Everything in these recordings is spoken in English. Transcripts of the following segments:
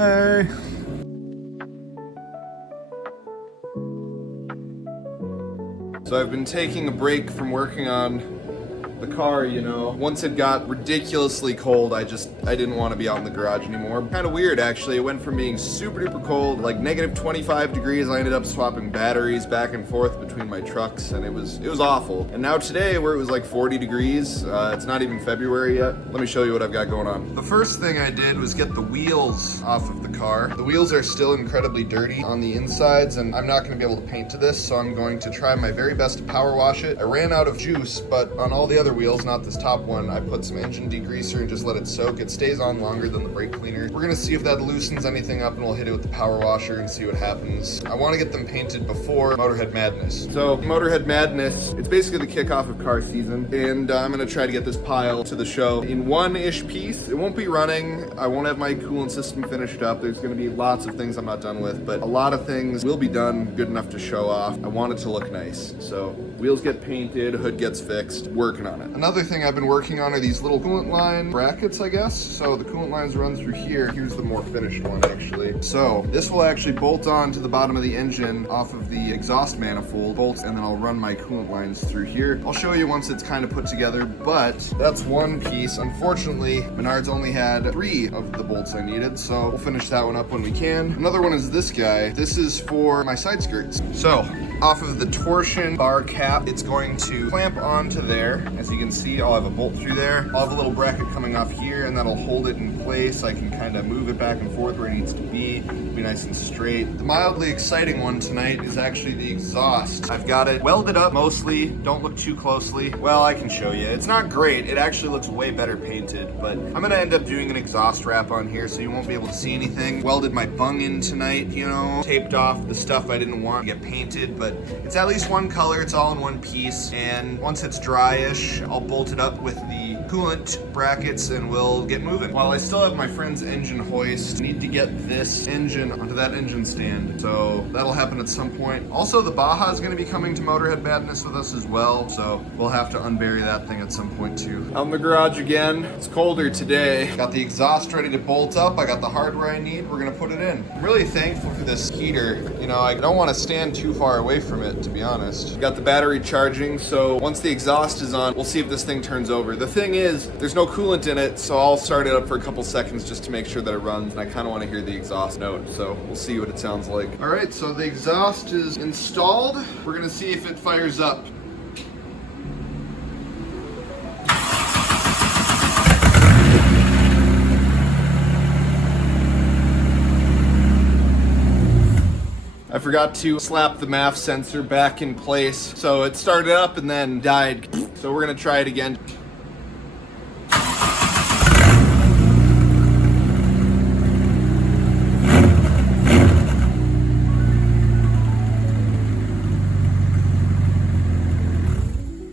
Hey. So I've been taking a break from working on the car, you know. Once it got ridiculously cold, I didn't want to be out in the garage anymore. Kind of weird, actually. It went from being super duper cold, like negative 25 degrees. I ended up swapping batteries back and forth between my trucks, and it was awful. And now today, where it was like 40 degrees, it's not even February yet. Let me show you what I've got going on. The first thing I did was get the wheels off of the car. The wheels are still incredibly dirty on the insides, and I'm not going to be able to paint to this, so I'm going to try my very best to power wash it. I ran out of juice, but on all the other wheels, not this top one, I put some engine degreaser and just let it soak. It stays on longer than the brake cleaner. We're gonna see if that loosens anything up, and we'll hit it with the power washer and see what happens. I want to get them painted before Motorhead Madness. So Motorhead Madness, it's basically the kickoff of car season, and I'm gonna try to get this pile to the show in one-ish piece. It won't be running. I won't have my coolant system finished up. There's gonna be lots of things I'm not done with, but a lot of things will be done good enough to show off. I want it to look nice. So wheels get painted, hood gets fixed, working on it. Another thing I've been working on are these little coolant line brackets, I guess. So the coolant lines run through here. Here's the more finished one, actually. So this will actually bolt on to the bottom of the engine off of the exhaust manifold bolts, and then I'll run my coolant lines through here. I'll show you once it's kind of put together, but that's one piece. Unfortunately, Menards only had 3 of the bolts I needed, so we'll finish that one up when we can. Another one is this guy. This is for my side skirts. So off of the torsion bar cap, it's going to clamp onto there. As you can see, I'll have a bolt through there. I'll have a little bracket coming off here, and that'll hold it in place. I can kind of move it back and forth where it needs to be nice and straight. The mildly exciting one tonight is actually the exhaust. I've got it welded up mostly. Don't look too closely. Well, I can show you. It's not great. It actually looks way better painted, but I'm gonna end up doing an exhaust wrap on here so you won't be able to see anything. Welded my bung in tonight, you know, taped off the stuff I didn't want to get painted, but it's at least one color. It's all in one piece, and once it's dryish, I'll bolt it up with the coolant brackets and we'll get moving. While I still have my friend's engine hoist, I need to get this engine onto that engine stand, so that'll happen at some point. Also, the Baja is going to be coming to Motorhead Madness with us as well, so we'll have to unbury that thing at some point too. Out in the garage again. It's colder today. Got the exhaust ready to bolt up. I got the hardware I need. We're going to put it in. I'm really thankful for this heater. You know, I don't want to stand too far away from it, to be honest. Got the battery charging, so once the exhaust is on, we'll see if this thing turns over. The thing is, there's no coolant in it, so I'll start it up for a couple seconds just to make sure that it runs, and I kind of want to hear the exhaust note, so we'll see what it sounds like. All right, so the exhaust is installed. We're gonna see if it fires up. I forgot to slap the MAF sensor back in place, so it started up and then died. So we're gonna try it again.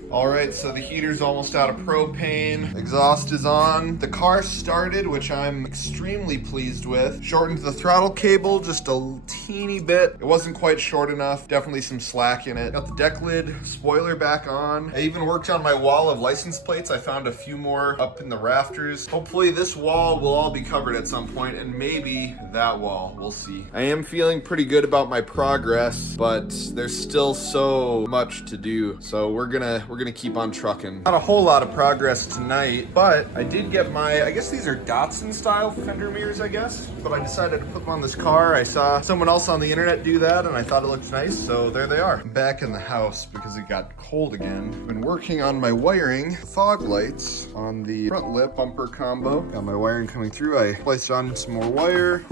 Alright, so the heater's almost out of propane. Exhaust is on. The car started, which I'm extremely pleased with. Shortened the throttle cable just a teeny bit. It wasn't quite short enough. Definitely some slack in it. Got the deck lid spoiler back on. I even worked on my wall of license plates. I found a few more up in the rafters. Hopefully this wall will all be covered at some point, and maybe that wall. We'll see. I am feeling pretty good about my progress, but there's still so much to do. So we're gonna keep on trucking. Not a whole lot of progress tonight, but I did get my, I guess these are Datsun style fender mirrors, I guess, but I decided to put them on this car. I saw someone else on the internet do that, and I thought it looked nice, so there they are. I'm back in the house because it got cold again. I've been working on my wiring, fog lights on the front lip bumper combo. Got my wiring coming through. I placed on some more wire,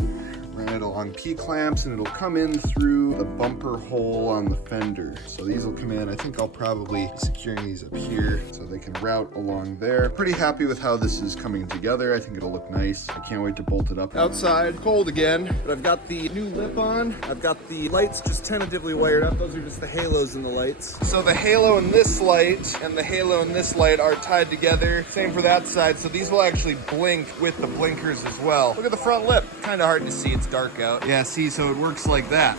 ran it along P-clamps, and it'll come in through the bumper hole on the fender. So these will come in. I think I'll probably be securing these up here so they can route along there. Pretty happy with how this is coming together. I think it'll look nice. I can't wait to bolt it up. Outside, cold again, but I've got the new lip on. I've got the lights just tentatively wired up. Those are just the halos in the lights. So the halo in this light and the halo in this light are tied together. Same for that side. So these will actually blink with the blinkers as well. Look at the front lip. Kind of hard to see. It's dark out. Yeah, see, so it works like that.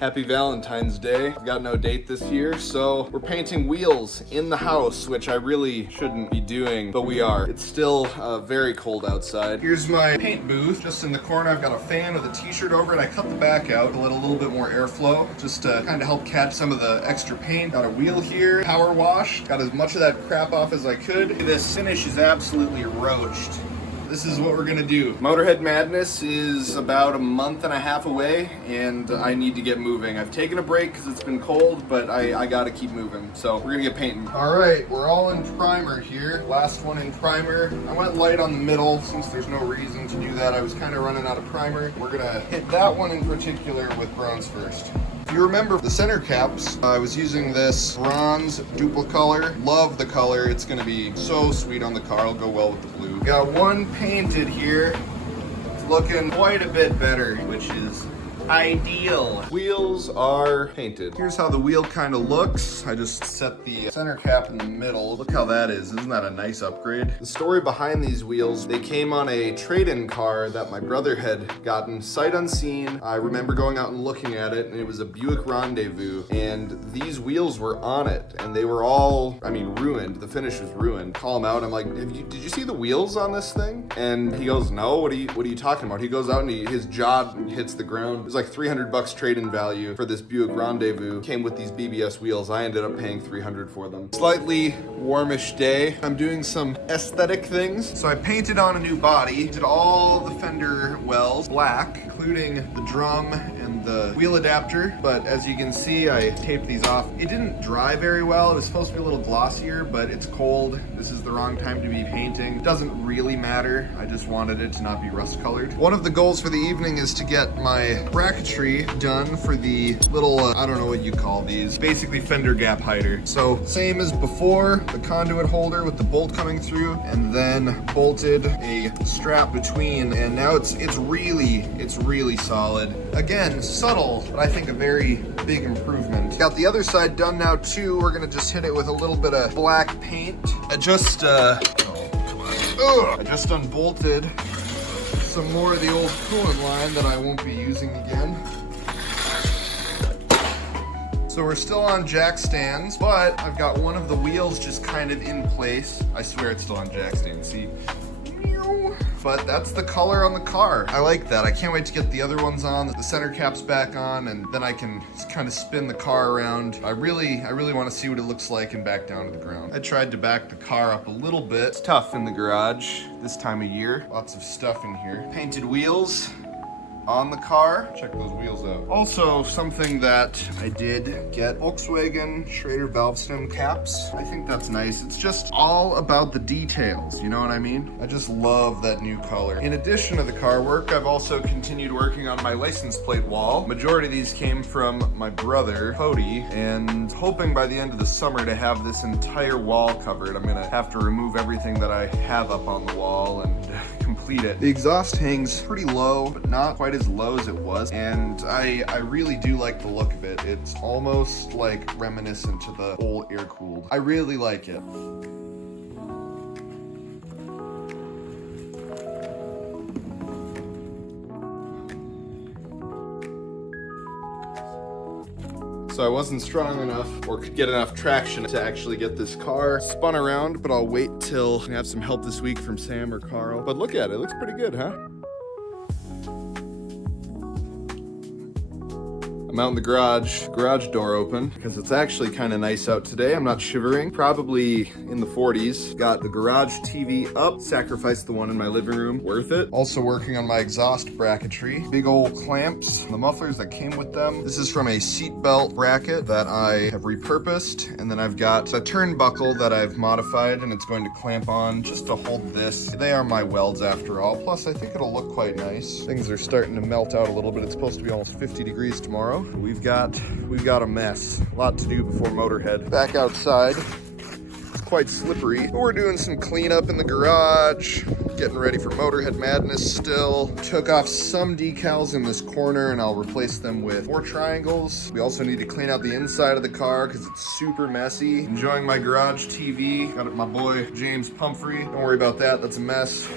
Happy Valentine's Day. I've got no date this year, so we're painting wheels in the house, which I really shouldn't be doing, but we are. It's still very cold outside. Here's my paint booth. Just in the corner, I've got a fan with a t-shirt over it. I cut the back out to let a little bit more airflow, just to kind of help catch some of the extra paint. Got a wheel here, power wash. Got as much of that crap off as I could. This finish is absolutely roached. This is what we're gonna do. Motorhead Madness is about a month and a half away, and I need to get moving. I've taken a break because it's been cold, but I gotta keep moving. So we're gonna get painting. All right, we're all in primer here. Last one in primer. I went light on the middle since there's no reason to do that. I was kind of running out of primer. We're gonna hit that one in particular with bronze first. If you remember the center caps, I was using this bronze Duplicolor. Love the color. It's gonna be so sweet on the car. It'll go well with the blue. Got one painted here. It's looking quite a bit better, which is ideal. Wheels are painted. Here's how the wheel kind of looks. I just set the center cap in the middle. Look how that is. Isn't that a nice upgrade? The story behind these wheels, they came on a trade-in car that my brother had gotten sight unseen. I remember going out and looking at it, and it was a Buick Rendezvous, and these wheels were on it, and they were all, I mean, ruined. The finish was ruined. Call him out. I'm like, did you see the wheels on this thing? And he goes, no, what are you talking about? He goes out and his jaw hits the ground. It was like $300 trade-in value for this Buick Rendezvous. Came with these BBS wheels. I ended up paying $300 for them. Slightly warmish day. I'm doing some aesthetic things. So I painted on a new body. Did all the fender wells black, including the drum and the wheel adapter. But as you can see, I taped these off. It didn't dry very well. It was supposed to be a little glossier, but it's cold. This is the wrong time to be painting. It doesn't really matter. I just wanted it to not be rust colored. One of the goals for the evening is to get my bracketry done for the little, I don't know what you call these, basically fender gap hider. So same as before, the conduit holder with the bolt coming through, and then bolted a strap between, and now it's really solid. Again, subtle, but I think a very big improvement. Got the other side done now too. We're gonna just hit it with a little bit of black paint. I just unbolted some more of the old coolant line that I won't be using again. So we're still on jack stands, but I've got one of the wheels just kind of in place. I swear it's still on jack stands, see? But that's the color on the car. I like that. I can't wait to get the other ones on, the center caps back on, and then I can kind of spin the car around. I really want to see what it looks like and back down to the ground. I tried to back the car up a little bit. It's tough in the garage this time of year. Lots of stuff in here. Painted wheels on the car. Check those wheels out. Also, something that I did get, Volkswagen Schrader valve stem caps. I think that's nice. It's just all about the details, you know what I mean? I just love that new color. In addition to the car work, I've also continued working on my license plate wall. Majority of these came from my brother, Cody, and hoping by the end of the summer to have this entire wall covered. I'm gonna have to remove everything that I have up on the wall and complete it. The exhaust hangs pretty low, but not quite as low as it was, and I really do like the look of it. It's almost like reminiscent to the old air-cooled. I really like it. So I wasn't strong enough or could get enough traction to actually get this car spun around, but I'll wait till I have some help this week from Sam or Carl. But look at it, it looks pretty good, huh? I'm out in the garage door open, because it's actually kind of nice out today. I'm not shivering, probably in the 40s. Got the garage TV up, sacrificed the one in my living room, worth it. Also working on my exhaust bracketry. Big old clamps, the mufflers that came with them. This is from a seatbelt bracket that I have repurposed, and then I've got a turnbuckle that I've modified, and it's going to clamp on just to hold this. They are my welds after all, plus I think it'll look quite nice. Things are starting to melt out a little bit. It's supposed to be almost 50 degrees tomorrow. We've got a mess. A lot to do before Motorhead. Back outside. It's quite slippery. But we're doing some cleanup in the garage. Getting ready for Motorhead Madness still. Took off some decals in this corner and I'll replace them with more triangles. We also need to clean out the inside of the car because it's super messy. Enjoying my garage TV. Got it, my boy James Pumphrey. Don't worry about that, that's a mess.